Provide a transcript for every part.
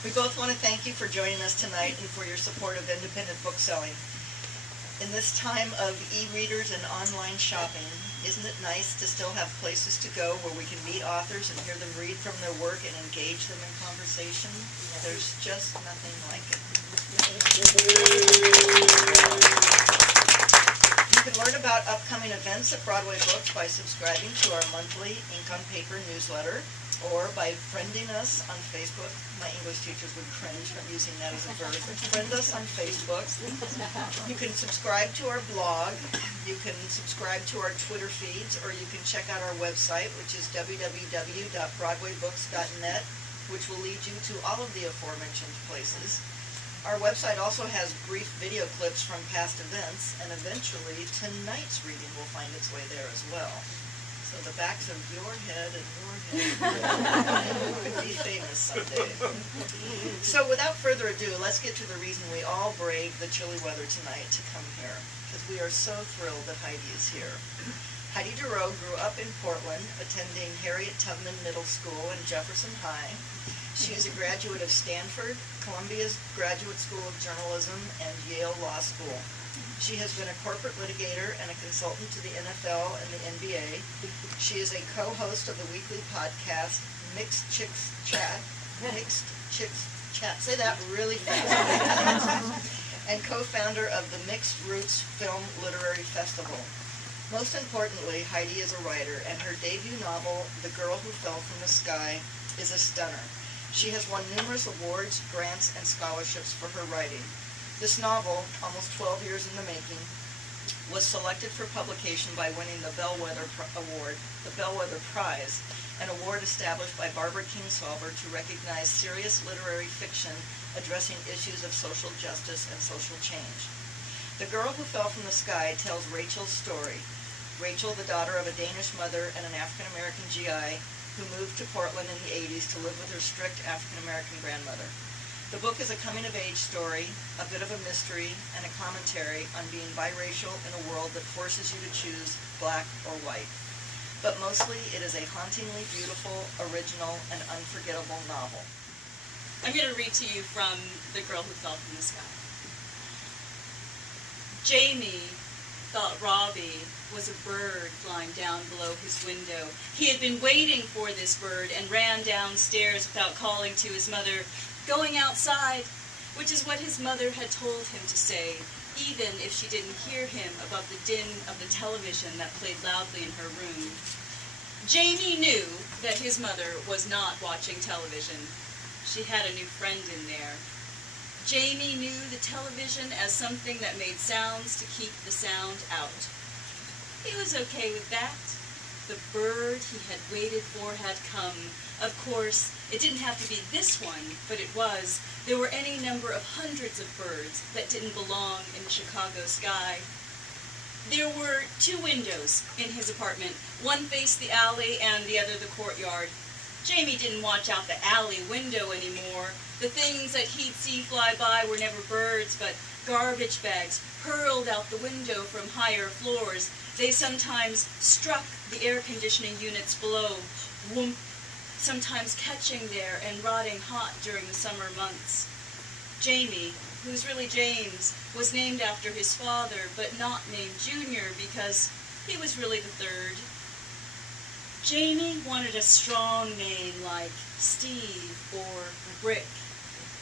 We both want to thank you for joining us tonight and for your support of independent bookselling. In this time of e-readers and online shopping, isn't it nice to still have places to go where we can meet authors and hear them read from their work and engage them in conversation? There's just nothing like it. You can learn about upcoming events at Broadway Books by subscribing to our monthly ink on paper newsletter, or by friending us on Facebook. My English teachers would cringe from using that as a verb. Friend us on Facebook. You can subscribe to our blog. You can subscribe to our Twitter feeds, or you can check out our website, which is www.broadwaybooks.net, which will lead you to all of the aforementioned places. Our website also has brief video clips from past events, and eventually tonight's reading will find its way there as well. So the backs of your head and your head could be famous someday. So without further ado, let's get to the reason we all braved the chilly weather tonight to come here, because we are so thrilled that Heidi is here. Heidi Durrow grew up in Portland, attending Harriet Tubman Middle School and Jefferson High. She is a graduate of Stanford, Columbia's Graduate School of Journalism, and Yale Law School. She has been a corporate litigator and a consultant to the NFL and the NBA. She is a co-host of the weekly podcast Mixed Chicks Chat. Say that really fast. And co-founder of the Mixed Roots Film Literary Festival. Most importantly, Heidi is a writer, and her debut novel, The Girl Who Fell from the Sky, is a stunner. She has won numerous awards, grants, and scholarships for her writing. This novel, almost 12 years in the making, was selected for publication by winning the Bellwether Prize, an award established by Barbara Kingsolver to recognize serious literary fiction addressing issues of social justice and social change. The Girl Who Fell from the Sky tells Rachel's story. Rachel, the daughter of a Danish mother and an African-American GI, who moved to Portland in the 80s to live with her strict African-American grandmother. The book is a coming-of-age story, a bit of a mystery, and a commentary on being biracial in a world that forces you to choose black or white. But mostly, it is a hauntingly beautiful, original, and unforgettable novel. I'm going to read to you from The Girl Who Fell from the Sky. Jamie thought Robbie was a bird flying down below his window. He had been waiting for this bird and ran downstairs without calling to his mother, "Going outside," which is what his mother had told him to say, even if she didn't hear him above the din of the television that played loudly in her room. Jamie knew that his mother was not watching television. She had a new friend in there. Jamie knew the television as something that made sounds to keep the sound out. He was okay with that. The bird he had waited for had come. Of course, it didn't have to be this one, but it was. There were any number of hundreds of birds that didn't belong in the Chicago sky. There were 2 windows in his apartment. One faced the alley and the other the courtyard. Jamie didn't watch out the alley window anymore. The things that he'd see fly by were never birds, but garbage bags hurled out the window from higher floors. They sometimes struck the air conditioning units below, whoomp, sometimes catching there and rotting hot during the summer months. Jamie, who's really James, was named after his father, but not named Junior because he was really the third. Jamie wanted a strong name like Steve or Brick.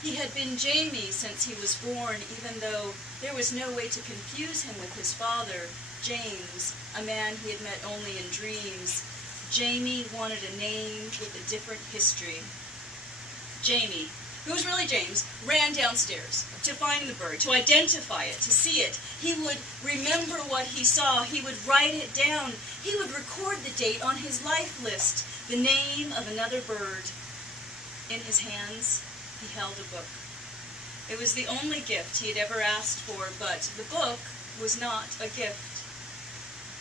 He had been Jamie since he was born, even though there was no way to confuse him with his father, James, a man he had met only in dreams. Jamie wanted a name with a different history. Jamie, who was really James, ran downstairs to find the bird, to identify it, to see it. He would remember what he saw. He would write it down. He would record the date on his life list, the name of another bird. In his hands, he held a book. It was the only gift he had ever asked for, but the book was not a gift.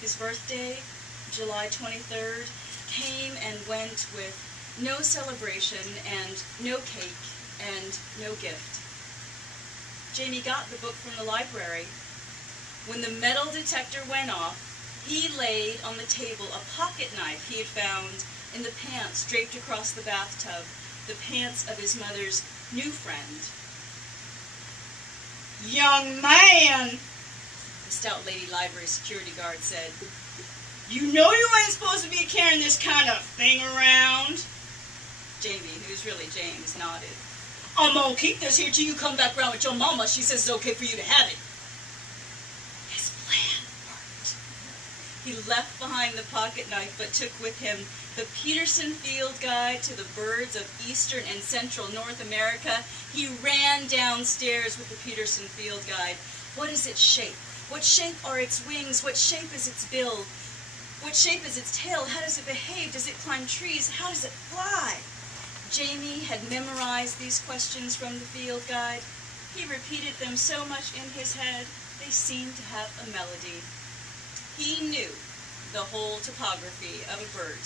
His birthday, July 23rd, came and went with no celebration and no cake and no gift. Jamie got the book from the library. When the metal detector went off, he laid on the table a pocket knife he had found in the pants draped across the bathtub, the pants of his mother's new friend. Young man, The stout lady library security guard said. you know you ain't supposed to be carrying this kind of thing around. Jamie, who's really James, nodded. I'm gonna keep this here till you come back around with your mama. She says it's okay for you to have it. His plan worked. He left behind the pocket knife, but took with him the Peterson Field Guide to the birds of eastern and central North America. He ran downstairs with the Peterson Field Guide. What is its shape? What shape are its wings? What shape is its bill? What shape is its tail? How does it behave? Does it climb trees? How does it fly? Jamie had memorized these questions from the field guide. He repeated them so much in his head, they seemed to have a melody. He knew the whole topography of a bird.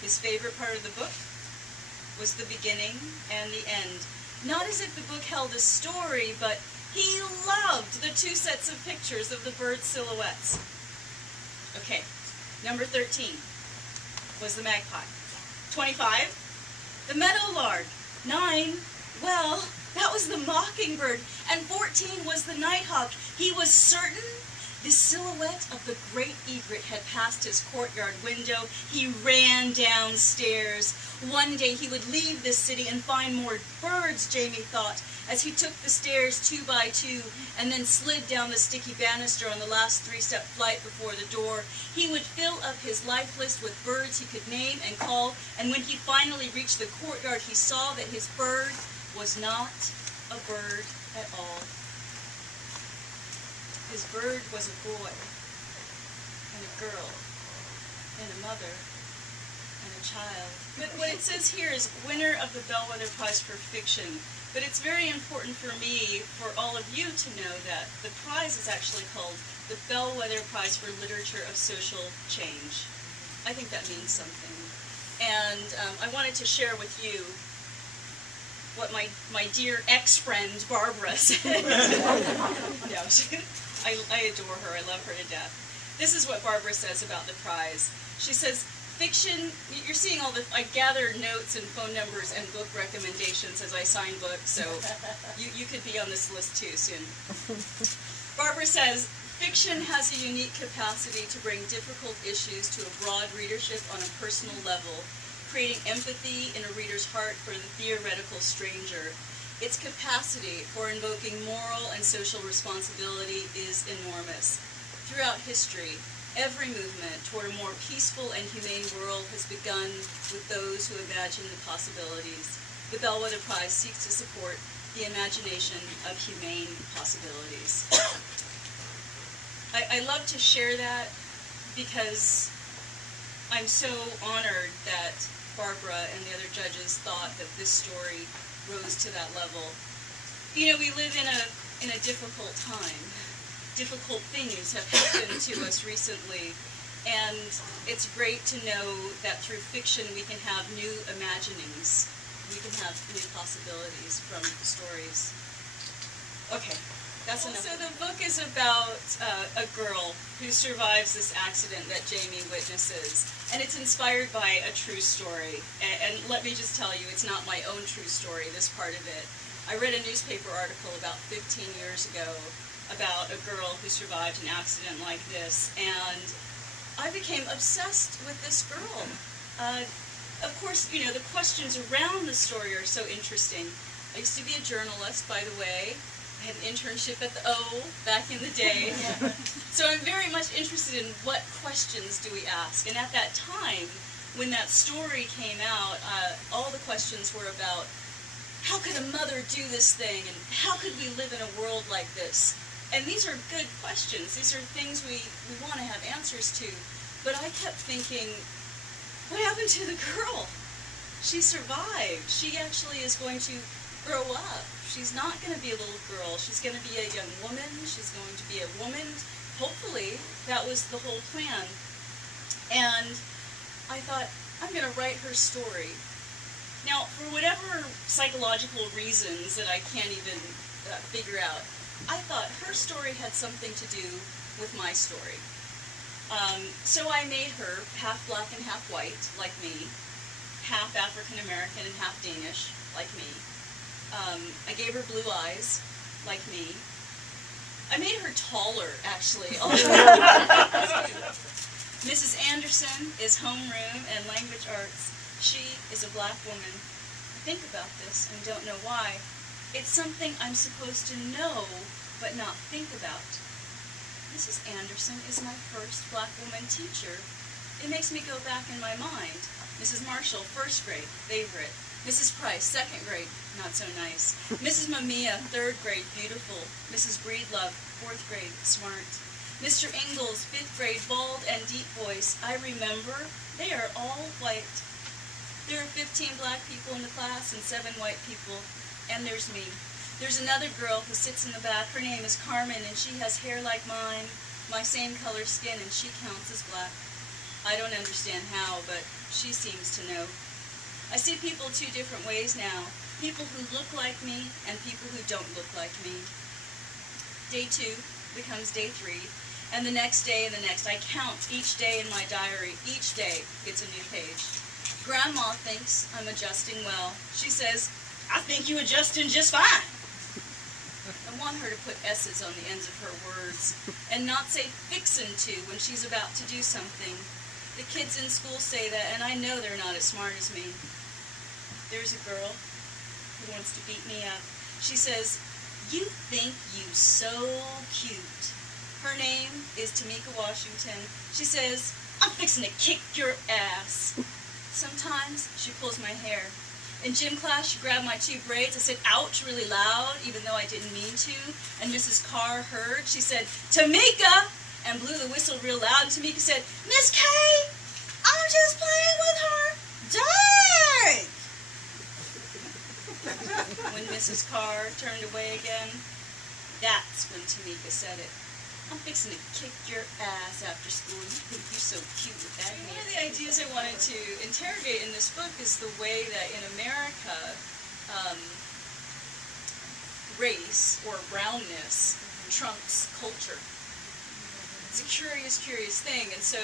His favorite part of the book was the beginning and the end. Not as if the book held a story, but he loved the two sets of pictures of the bird silhouettes. Okay, number 13 was the magpie. 25, the meadowlark. 9, well, that was the mockingbird. And 14 was the nighthawk. He was certain the silhouette of the great egret had passed his courtyard window. He ran downstairs. One day he would leave this city and find more birds, Jamie thought, as he took the stairs 2 by 2 and then slid down the sticky banister on the last 3-step flight before the door. He would fill up his life list with birds he could name and call, and when he finally reached the courtyard, he saw that his bird was not a bird at all. His bird was a boy, and a girl, and a mother, and a child. But what it says here is winner of the Bellwether Prize for Fiction. But it's very important for me, for all of you to know that the prize is actually called the Bellwether Prize for Literature of Social Change. I think that means something. And I wanted to share with you what my dear ex-friend Barbara said. No, I adore her. I love her to death. This is what Barbara says about the prize. She says, fiction, you're seeing all the, I gather notes and phone numbers and book recommendations as I sign books, so you could be on this list too soon. Barbara says, fiction has a unique capacity to bring difficult issues to a broad readership on a personal level, creating empathy in a reader's heart for the theoretical stranger. Its capacity for invoking moral and social responsibility is enormous. Throughout history, every movement toward a more peaceful and humane world has begun with those who imagine the possibilities. The Bellwether Prize seeks to support the imagination of humane possibilities. I love to share that because I'm so honored that Barbara and the other judges thought that this story rose to that level. You know, we live in a difficult time. Difficult things have happened to us recently, and it's great to know that through fiction we can have new imaginings. We can have new possibilities from the stories. Okay, that's enough. So the book is about a girl who survives this accident that Jamie witnesses, and it's inspired by a true story. And let me just tell you, it's not my own true story, this part of it. I read a newspaper article about 15 years ago about a girl who survived an accident like this, and I became obsessed with this girl. Of course, you know, the questions around the story are so interesting. I used to be a journalist, by the way. I had an internship at the O back in the day. So I'm very much interested in what questions do we ask. And at that time, when that story came out, all the questions were about how could a mother do this thing, and how could we live in a world like this? And these are good questions. These are things we want to have answers to. But I kept thinking, what happened to the girl? She survived. She actually is going to grow up. She's not going to be a little girl. She's going to be a young woman. She's going to be a woman. Hopefully, that was the whole plan. And I thought, I'm going to write her story. Now, for whatever psychological reasons that I can't even figure out, I thought her story had something to do with my story. So I made her half black and half white, like me, half African American and half Danish, like me. I gave her blue eyes, like me. I made her taller, actually. Mrs. Anderson is homeroom and language arts. She is a black woman. I think about this and don't know why. It's something I'm supposed to know, but not think about. Mrs. Anderson is my first black woman teacher. It makes me go back in my mind. Mrs. Marshall, first grade, favorite. Mrs. Price, second grade, not so nice. Mrs. Mamiya, third grade, beautiful. Mrs. Breedlove, fourth grade, smart. Mr. Ingalls, fifth grade, bald and deep voice. I remember, they are all white. There are 15 black people in the class and 7 white people, and there's me. There's another girl who sits in the back. Her name is Carmen, and she has hair like mine, my same color skin, and she counts as black. I don't understand how, but she seems to know. I see people 2 different ways now. People who look like me and people who don't look like me. Day 2 becomes day 3, and the next day and the next. I count each day in my diary. Each day it's a new page. Grandma thinks I'm adjusting well. She says, I think you adjusting just fine. I want her to put S's on the ends of her words and not say fixin' to when she's about to do something. The kids in school say that, and I know they're not as smart as me. There's a girl who wants to beat me up. She says, you think you so cute. Her name is Tamika Washington. She says, I'm fixing to kick your ass. Sometimes she pulls my hair. In gym class, she grabbed my 2 braids. I said, ouch, really loud, even though I didn't mean to. And Mrs. Carr heard. She said, Tamika, and blew the whistle real loud. And Tamika said, Miss Kay, I'm just playing with her. Dang! When Mrs. Carr turned away again, that's when Tamika said it. I'm fixing to kick your ass after school. You think you're so cute with that hair. One of the ideas I wanted to interrogate in this book is the way that in America, race or brownness trumps culture. It's a curious, curious thing. And so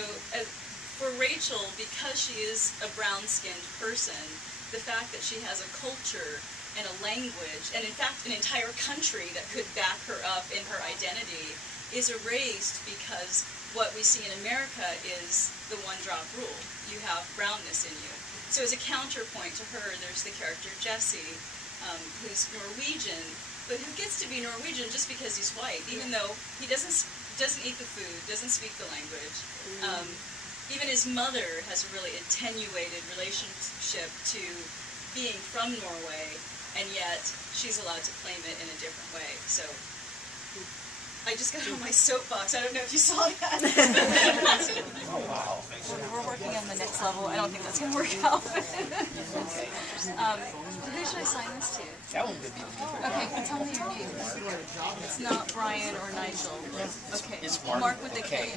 for Rachel, because she is a brown-skinned person, the fact that she has a culture and a language, and in fact an entire country that could back her up in her identity, is erased because what we see in America is the one-drop rule. You have brownness in you. So as a counterpoint to her, there's the character Jesse, who's Norwegian, but who gets to be Norwegian just because he's white, even though he doesn't eat the food, doesn't speak the language. Even his mother has a really attenuated relationship to being from Norway, and yet she's allowed to claim it in a different way. So I just got on my soapbox. I don't know if you saw that. Oh, wow. We're working on the next level. I don't think that's going to work out. Who should I sign this to? That one could be. Okay, tell me your name. It's not Brian or Nigel. Okay, It's Mark. Mark with a K.